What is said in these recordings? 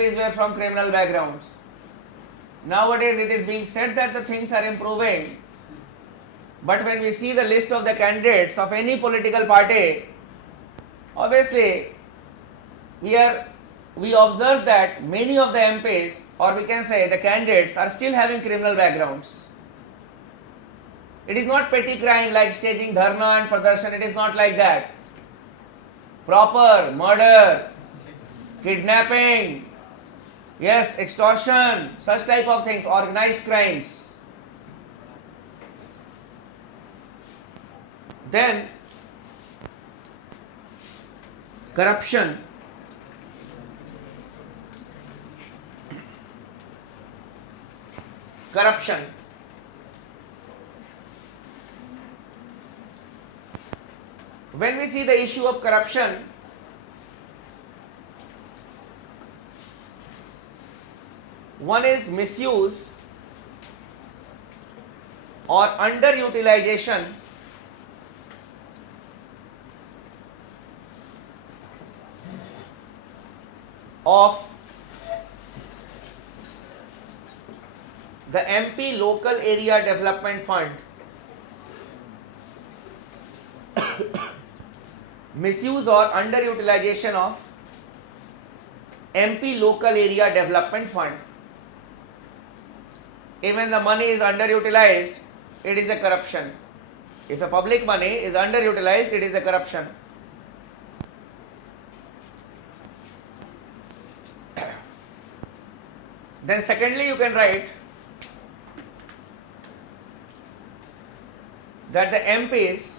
MPs were from criminal backgrounds. Nowadays it is being said that the things are improving, but when we see the list of the candidates of any political party, obviously we observe that many of the MPs, or we can say the candidates, are still having criminal backgrounds. It is not petty crime like staging dharna and pradarshan, it is not like that. Proper murder, kidnapping, yes, extortion, such type of things, organized crimes. Then corruption. Corruption. When we see the issue of corruption, one is misuse or underutilization of the MP Local Area Development Fund. Misuse or underutilization of MP Local Area Development Fund. Even the money is underutilized, it is a corruption. If a public money is underutilized, it is a corruption. Then secondly, you can write that the MPs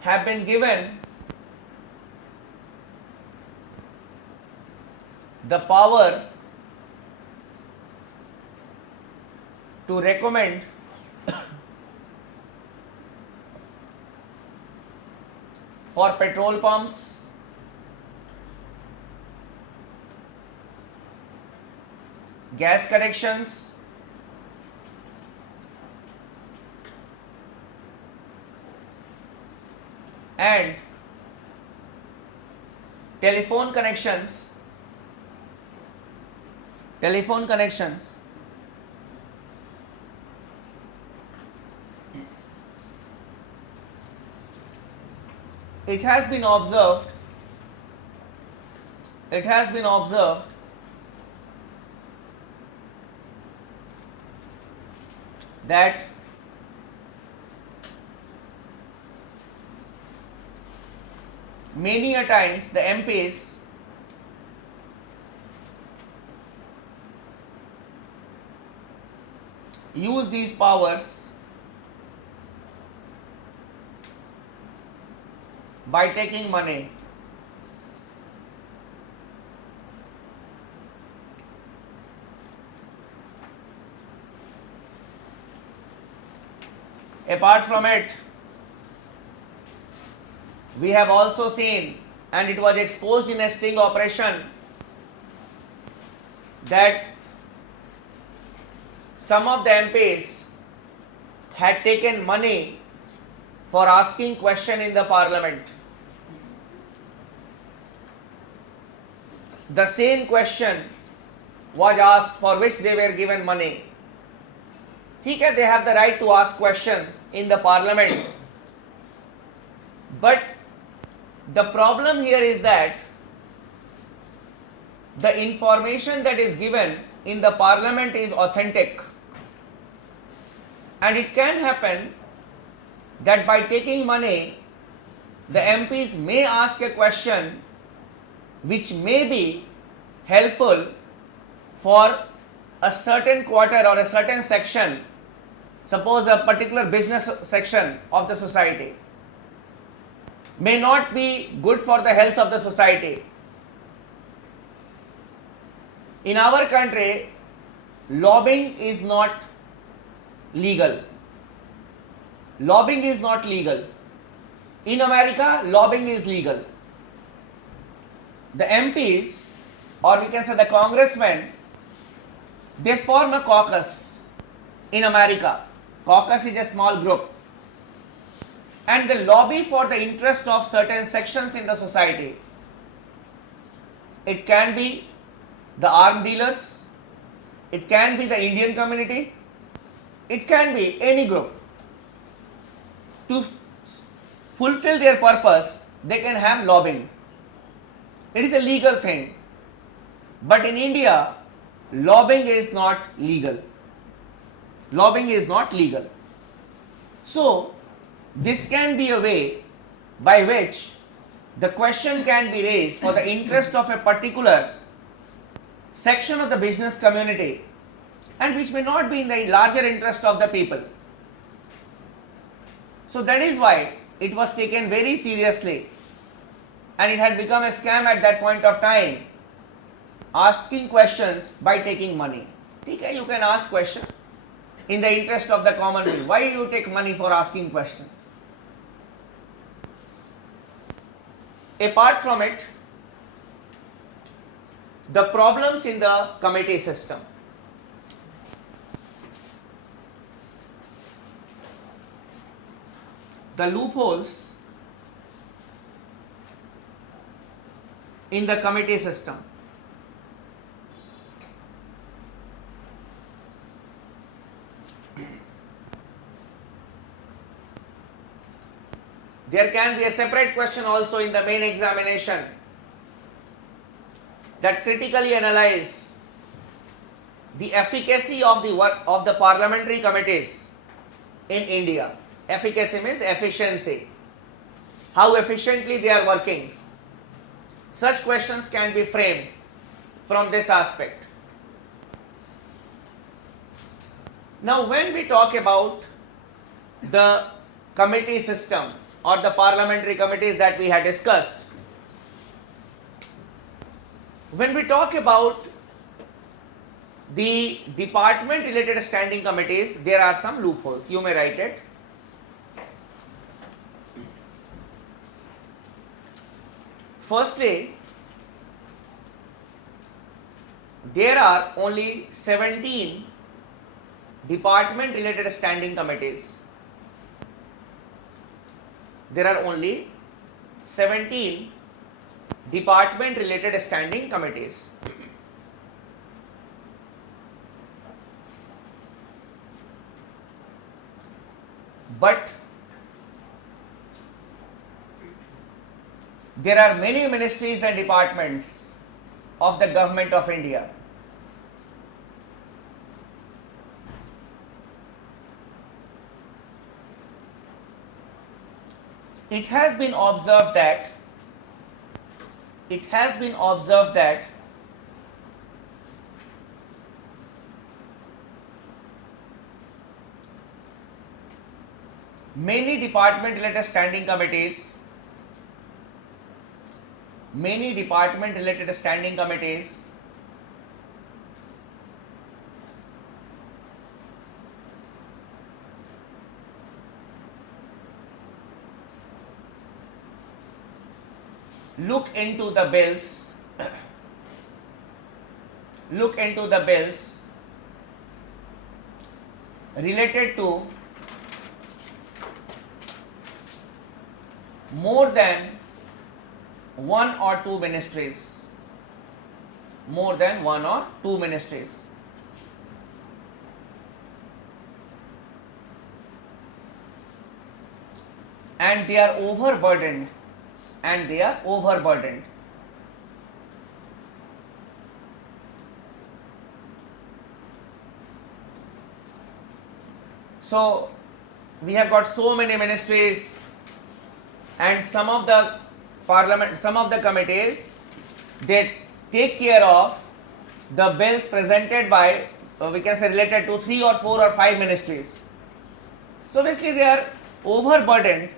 have been given the power to recommend for petrol pumps, gas connections, and telephone connections. It has been observed that many a times the MPs use these powers by taking money. Apart from it, we have also seen, and it was exposed in a sting operation, that some of the MPs had taken money for asking question in the parliament. The same question was asked for which they were given money. ठीक है, they have the right to ask questions in the parliament. But the problem here is that the information that is given in the parliament is authentic. And it can happen that by taking money, the MPs may ask a question which may be helpful for a certain quarter or a certain section, suppose a particular business section of the society, may not be good for the health of the society. In our country, lobbying is not legal. Lobbying is not legal. In America, lobbying is legal. The MPs, or we can say the congressmen, they form a caucus in America. Caucus is a small group. and they lobby for the interest of certain sections in the society. It can be the armed dealers, it can be the Indian community, it can be any group. To fulfill their purpose, they can have lobbying. It is a legal thing. But in India, lobbying is not legal. Lobbying is not legal. So, this can be a way by which the question can be raised for the interest of a particular section of the business community, and which may not be in the larger interest of the people. So that is why it was taken very seriously, and it had become a scam at that point of time, asking questions by taking money. Okay, you can ask question in the interest of the common good. Why you take money for asking questions? Apart from it, the problems in the committee system. The loopholes in the committee system. There can be a separate question also in the main examination that critically analyze the efficacy of the work of the parliamentary committees in India. Efficacy means the efficiency, how efficiently they are working. Such questions can be framed from this aspect. Now, when we talk about the committee system or the parliamentary committees that we had discussed, when we talk about the department related standing committees, there are some loopholes. You may write it. Firstly, there are only 17 department related standing committees. There are only 17 department related standing committees. But there are many ministries and departments of the government of India. It has been observed that many department related standing committees look into the bills related to more than one or two ministries. And they are overburdened. So we have got so many ministries, and some of the committees, they take care of the bills presented by we can say related to 3 or 4 or 5 ministries. So basically they are overburdened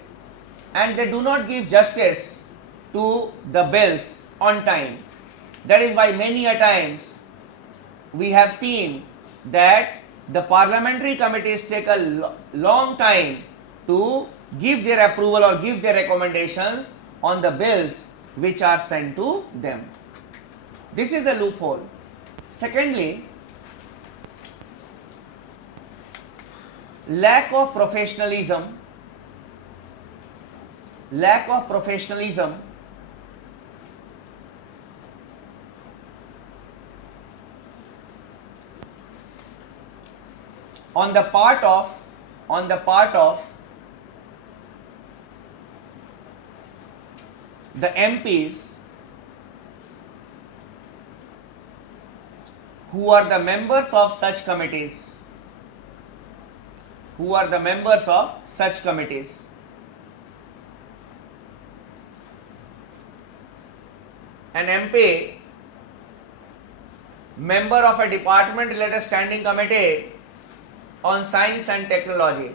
and they do not give justice to the bills on time. That is why many a times we have seen that the parliamentary committees take a long time to give their approval or give their recommendations on the bills which are sent to them. This is a loophole. Secondly, lack of professionalism lack of professionalism on the part of the MPs who are the members of such committees, An MP, member of a department related standing committee on science and technology,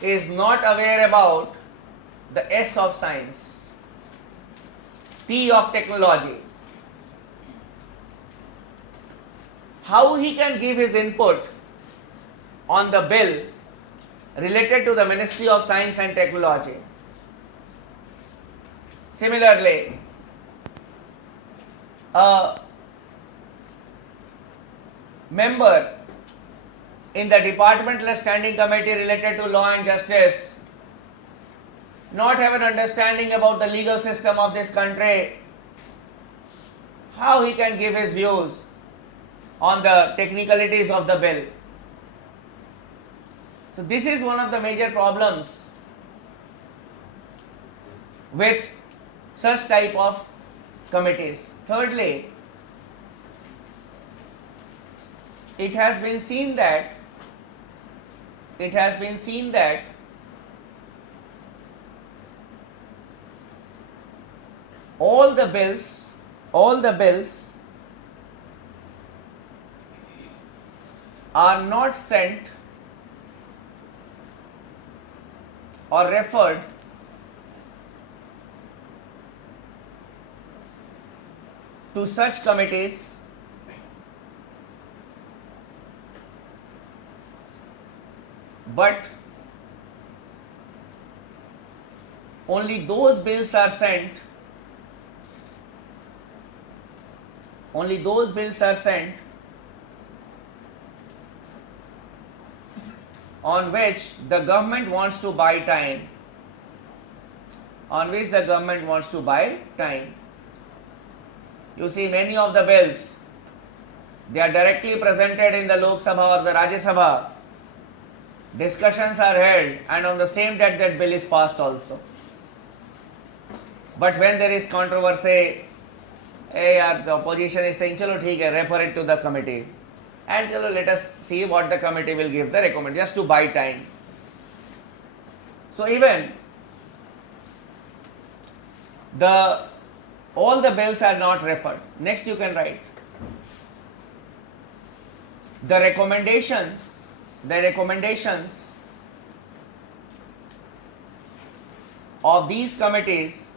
is not aware about the S of science, T of technology, how he can give his input on the bill related to the Ministry of Science and Technology? Similarly, a member in the departmental standing committee related to law and justice not have an understanding about the legal system of this country, how he can give his views on the technicalities of the bill? So this is one of the major problems with such type of committees. Thirdly, it has been seen that all the bills are not sent or referred to such committees but only those bills are sent on which the government wants to buy time, You see, many of the bills, they are directly presented in the Lok Sabha or the Rajya Sabha. Discussions are held and on the same date that bill is passed also. But when there is controversy, the opposition is saying, chalo theek hai, refer it to the committee. And chalo, let us see what the committee will give the recommend, just to buy time. So even all the bills are not referred. Next you can write. The recommendations of these committees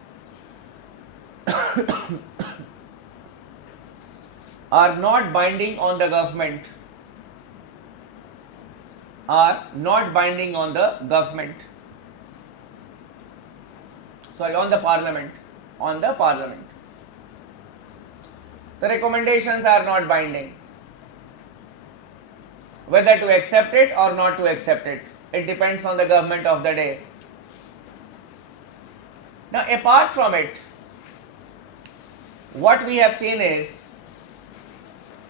are not binding on the government, on the parliament. The recommendations are not binding. Whether to accept it or not to accept it, it depends on the government of the day. Now, apart from it, what we have seen is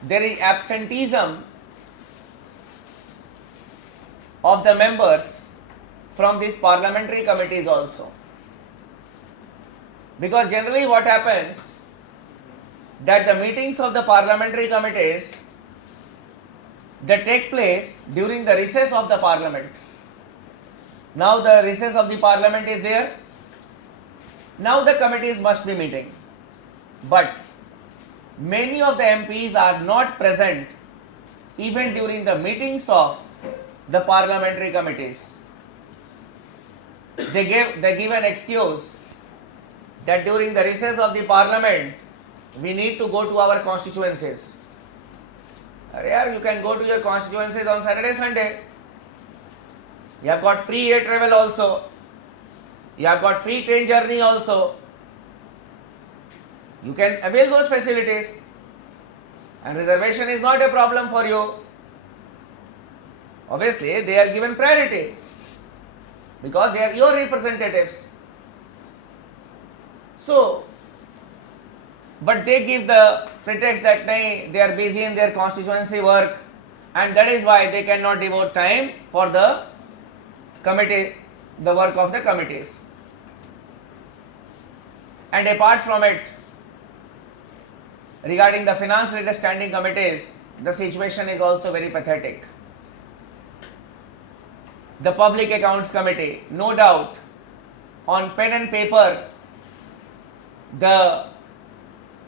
there is absenteeism of the members from these parliamentary committees also. Because generally what happens, that the meetings of the parliamentary committees, they take place during the recess of the parliament. Now the recess of the parliament is there. Now the committees must be meeting. But many of the MPs are not present even during the meetings of the parliamentary committees. They give an excuse that during the recess of the parliament we need to go to our constituencies. You can go to your constituencies on Saturday, Sunday. You have got free air travel also. You have got free train journey also. You can avail those facilities. And reservation is not a problem for you. Obviously, they are given priority. because they are your representatives. So, but they give the pretext that they are busy in their constituency work, and that is why they cannot devote time for the committee, the work of the committees. And apart from it, regarding the finance related standing committees, the situation is also very pathetic. The Public Accounts Committee, no doubt, on pen and paper, the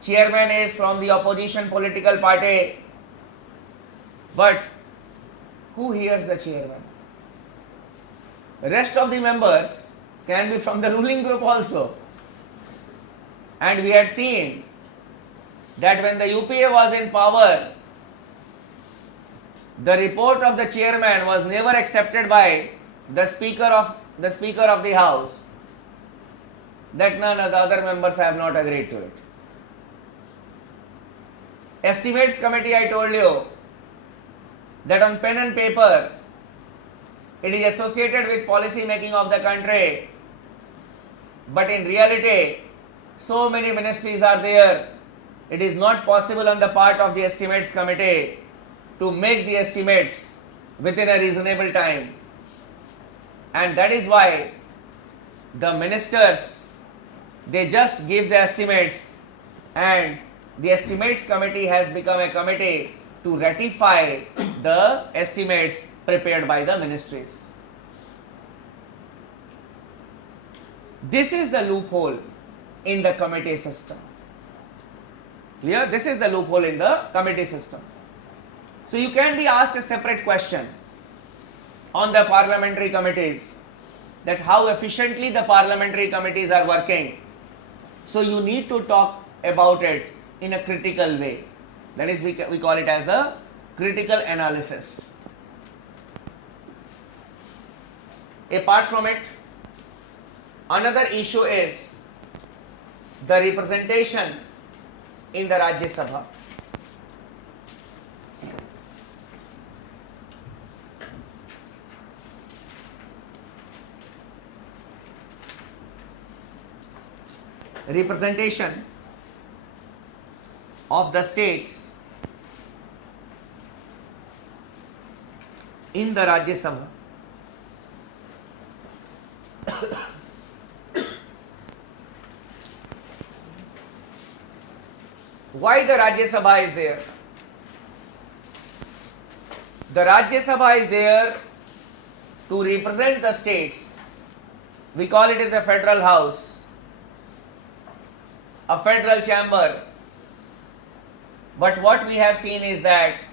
chairman is from the opposition political party, but who hears the chairman? The rest of the members can be from the ruling group also. And we had seen that when the UPA was in power, the report of the chairman was never accepted by the speaker of the house, that none of the other members have not agreed to it. Estimates committee, I told you that on pen and paper it is associated with policy making of the country, but in reality so many ministries are there, it is not possible on the part of the estimates committee to make the estimates within a reasonable time. And that is why the ministers, they just give the estimates, and the estimates committee has become a committee to ratify the estimates prepared by the ministries. This is the loophole in the committee system. Clear? This is the loophole in the committee system. So you can be asked a separate question on the parliamentary committees, that how efficiently the parliamentary committees are working. So you need to talk about it in a critical way. That is, we call it as the critical analysis. Apart from it, another issue is the representation in the Rajya Sabha. Representation of the states in the Rajya Sabha. Why the Rajya Sabha is there? The Rajya Sabha is there to represent the states. We call it as a federal house, a federal chamber. But what we have seen is that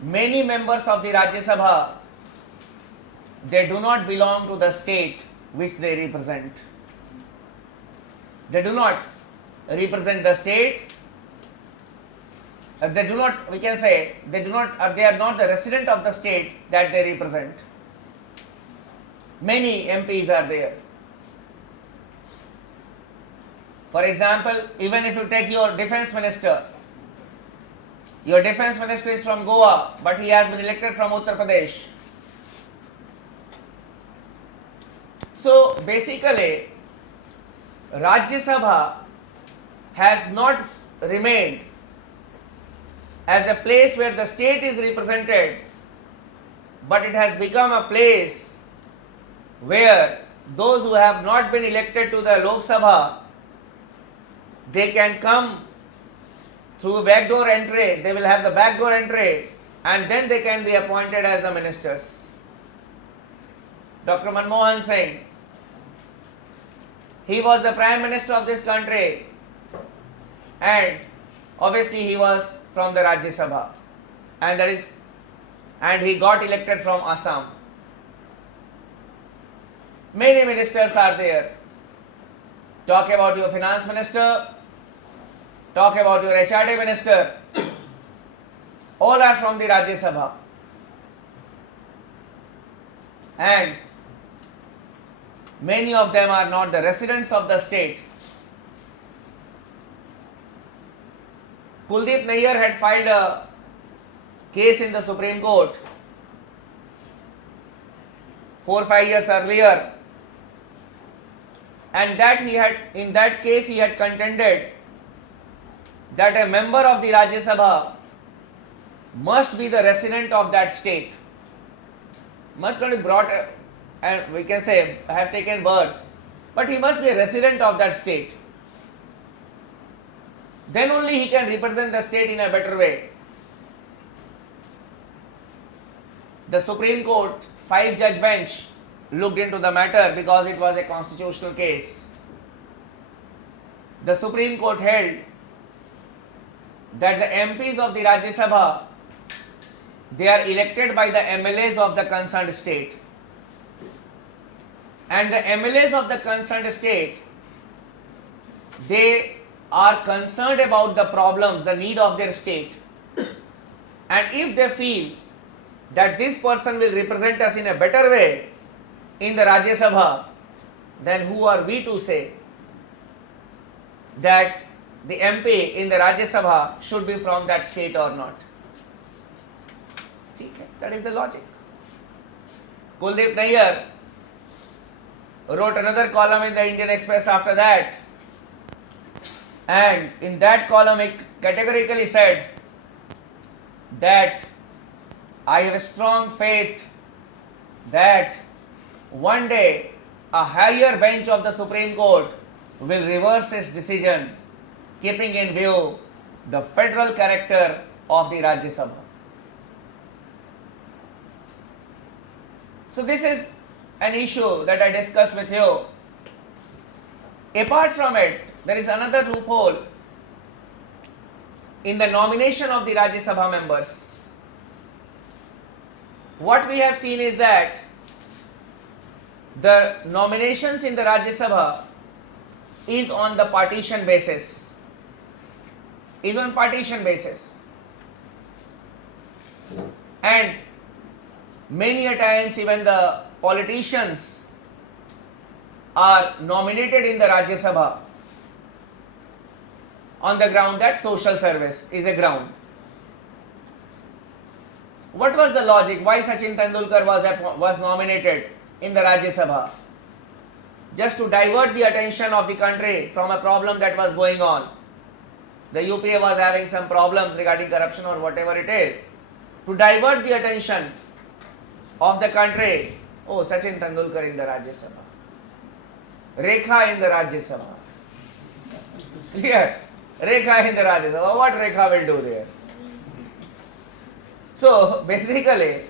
many members of the Rajya Sabha, they do not belong to the state which they represent. They do not represent the state. They do not, we can say, they are not the resident of the state that they represent. Many MPs are there. For example, even if you take your defense minister is from Goa, but he has been elected from Uttar Pradesh. So basically, Rajya Sabha has not remained as a place where the state is represented, but it has become a place where those who have not been elected to the Lok Sabha, they can come through backdoor entry, they will have the backdoor entry, and then they can be appointed as the ministers. Dr. Manmohan Singh, he was the Prime Minister of this country, and obviously he was from the Rajya Sabha, and he got elected from Assam. Many ministers are there. Talk about your finance minister, talk about your HRD minister, all are from the Rajya Sabha. And many of them are not the residents of the state. Kuldeep Nayyar had filed a case in the Supreme Court 4-5 years earlier, and that in that case he had contended that a member of the Rajya Sabha must be the resident of that state, must not be brought, and we can say have taken birth, but he must be a resident of that state. Then only he can represent the state in a better way. The Supreme Court 5-judge bench looked into the matter because it was a constitutional case. The Supreme Court held that the MPs of the Rajya Sabha, they are elected by the MLAs of the concerned state, and the MLAs of the concerned state, they are concerned about the problems, the need of their state, and if they feel that this person will represent us in a better way in the Rajya Sabha, then who are we to say that the MP in the Rajya Sabha should be from that state or not? That is the logic. Kuldeep Nayyar wrote another column in the Indian Express after that, and in that column he categorically said that I have a strong faith that one day a higher bench of the Supreme Court will reverse its decision, keeping in view the federal character of the Rajya Sabha. So this is an issue that I discussed with you. Apart from it, there is another loophole in the nomination of the Rajya Sabha members. What we have seen is that the nominations in the Rajya Sabha is on the partition basis. And many a times even the politicians are nominated in the Rajya Sabha on the ground that social service is a ground. What was the logic? Why Sachin Tendulkar was nominated in the Rajya Sabha? Just to divert the attention of the country from a problem that was going on. The UPA was having some problems regarding corruption or whatever it is. To divert the attention of the country, oh, Sachin Tendulkar in the Rajya Sabha, Rekha in the Rajya Sabha. Clear? Rekha in the Rajya Sabha. What Rekha will do there? So basically,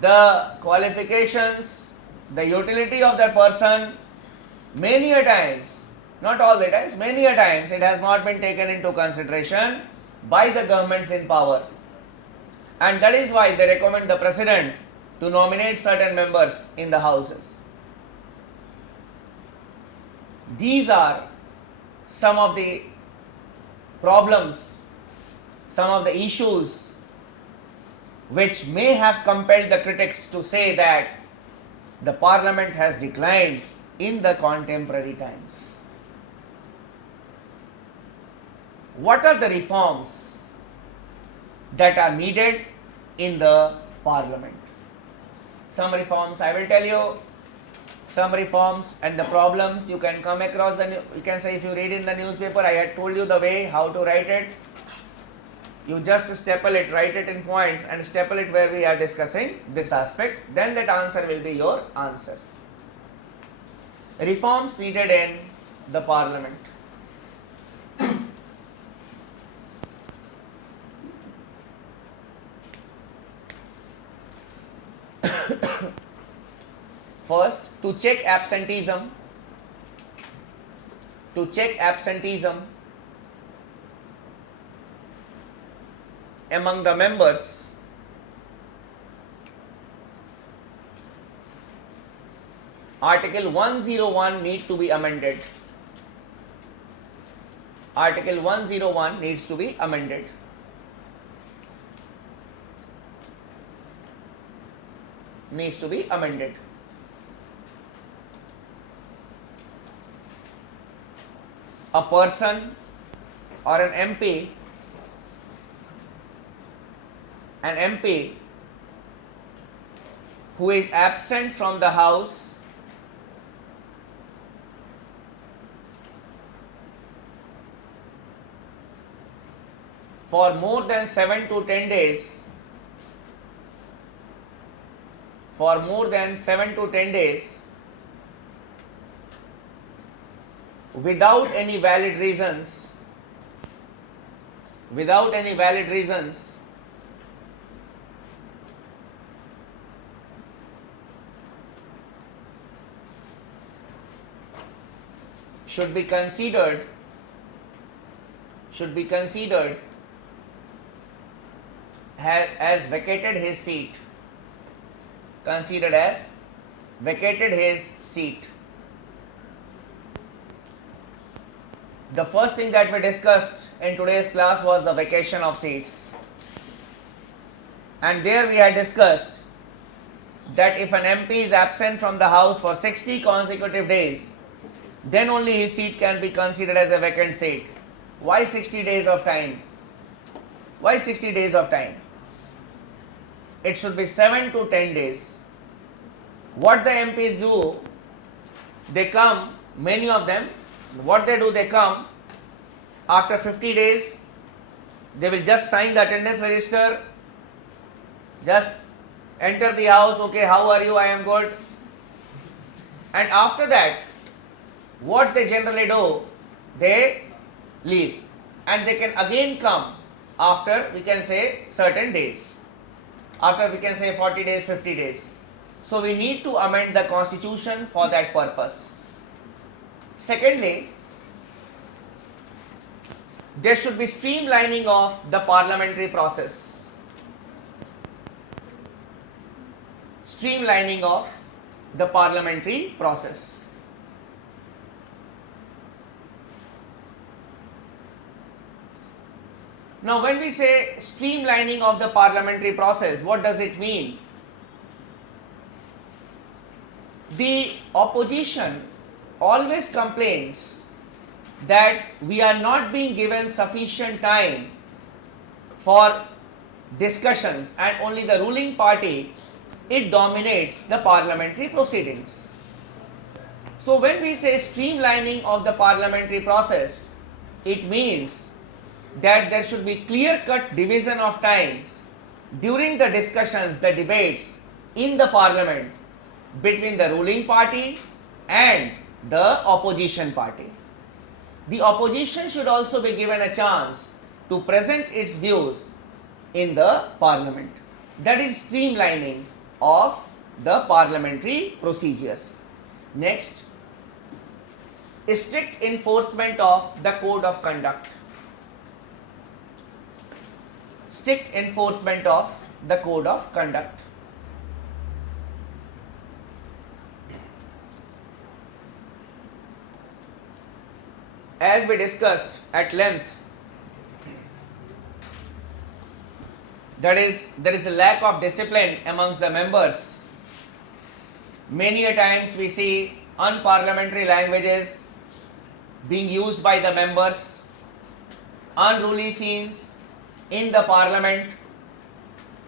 the qualifications, the utility of that person, many a times, not all the times, many a times it has not been taken into consideration by the governments in power. And that is why they recommend the president to nominate certain members in the houses. These are some of the problems, some of the issues which may have compelled the critics to say that the parliament has declined in the contemporary times. What are the reforms that are needed in the parliament? Some reforms I will tell you, some reforms and the problems you can come across. You can say, if you read in the newspaper, I had told you the way how to write it. You just staple it, write it in points and staple it where we are discussing this aspect. Then that answer will be your answer. Reforms needed in the parliament. First, to check absenteeism, among the members, Article 101 needs to be amended. Article 101 needs to be amended. A person or an MP who is absent from the house for more than 7 to 10 days, for more than 7 to 10 days without any valid reasons, without any valid reasons, should be considered as vacated his seat, considered as vacated his seat. The first thing that we discussed in today's class was the vacation of seats, and there we had discussed that if an MP is absent from the house for 60 consecutive days, then only his seat can be considered as a vacant seat. Why 60 days of time? Why 60 days of time? It should be 7 to 10 days. What the MPs do, they come, many of them, what they do, they come after 50 days, they will just sign the attendance register, just enter the house, okay, how are you, I am good. And after that, what they generally do, they leave and they can again come after, we can say, certain days, after, we can say, 40 days, 50 days. So we need to amend the constitution for that purpose. Secondly, there should be streamlining of the parliamentary process. Streamlining of the parliamentary process. Now, when we say streamlining of the parliamentary process, what does it mean? The opposition always complains that we are not being given sufficient time for discussions, and only the ruling party, it dominates the parliamentary proceedings. So when we say streamlining of the parliamentary process, it means that there should be clear-cut division of times during the discussions, the debates in the parliament between the ruling party and the opposition party. The opposition should also be given a chance to present its views in the parliament. That is streamlining of the parliamentary procedures. Next, strict enforcement of the code of conduct. Strict enforcement of the code of conduct. As we discussed at length, there is a lack of discipline amongst the members. Many a times we see unparliamentary languages being used by the members, unruly scenes in the parliament,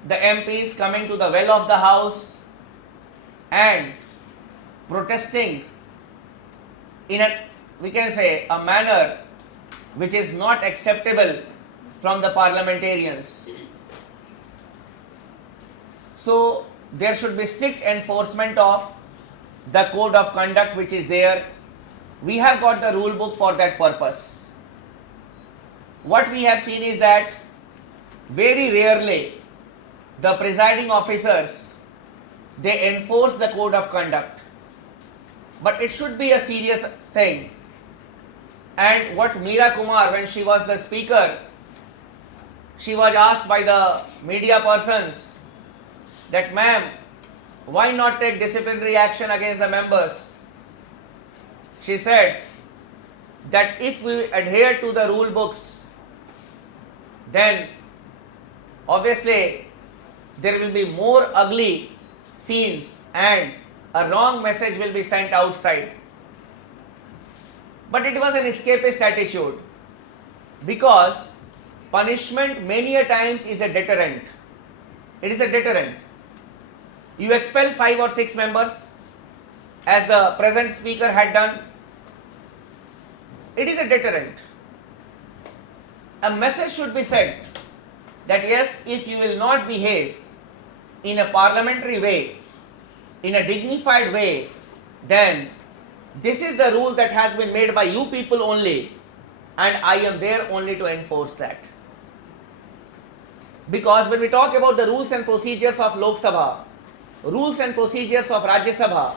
the MPs coming to the well of the house and protesting in a, we can say, a manner which is not acceptable from the parliamentarians. So there should be strict enforcement of the code of conduct which is there. We have got the rule book for that purpose. What we have seen is that very rarely the presiding officers, they enforce the code of conduct, but it should be a serious thing. And what Meera Kumar, when she was the speaker, she was asked by the media persons that, ma'am, why not take disciplinary action against the members? She said that if we adhere to the rule books, then obviously there will be more ugly scenes and a wrong message will be sent outside. But it was an escapist attitude, because punishment many a times is a deterrent. It is a deterrent. You expel 5 or 6 members as the present speaker had done. It is a deterrent. A message should be sent that yes, if you will not behave in a parliamentary way, in a dignified way, then this is the rule that has been made by you people only, and I am there only to enforce that. Because when we talk about the rules and procedures of Lok Sabha, rules and procedures of Rajya Sabha,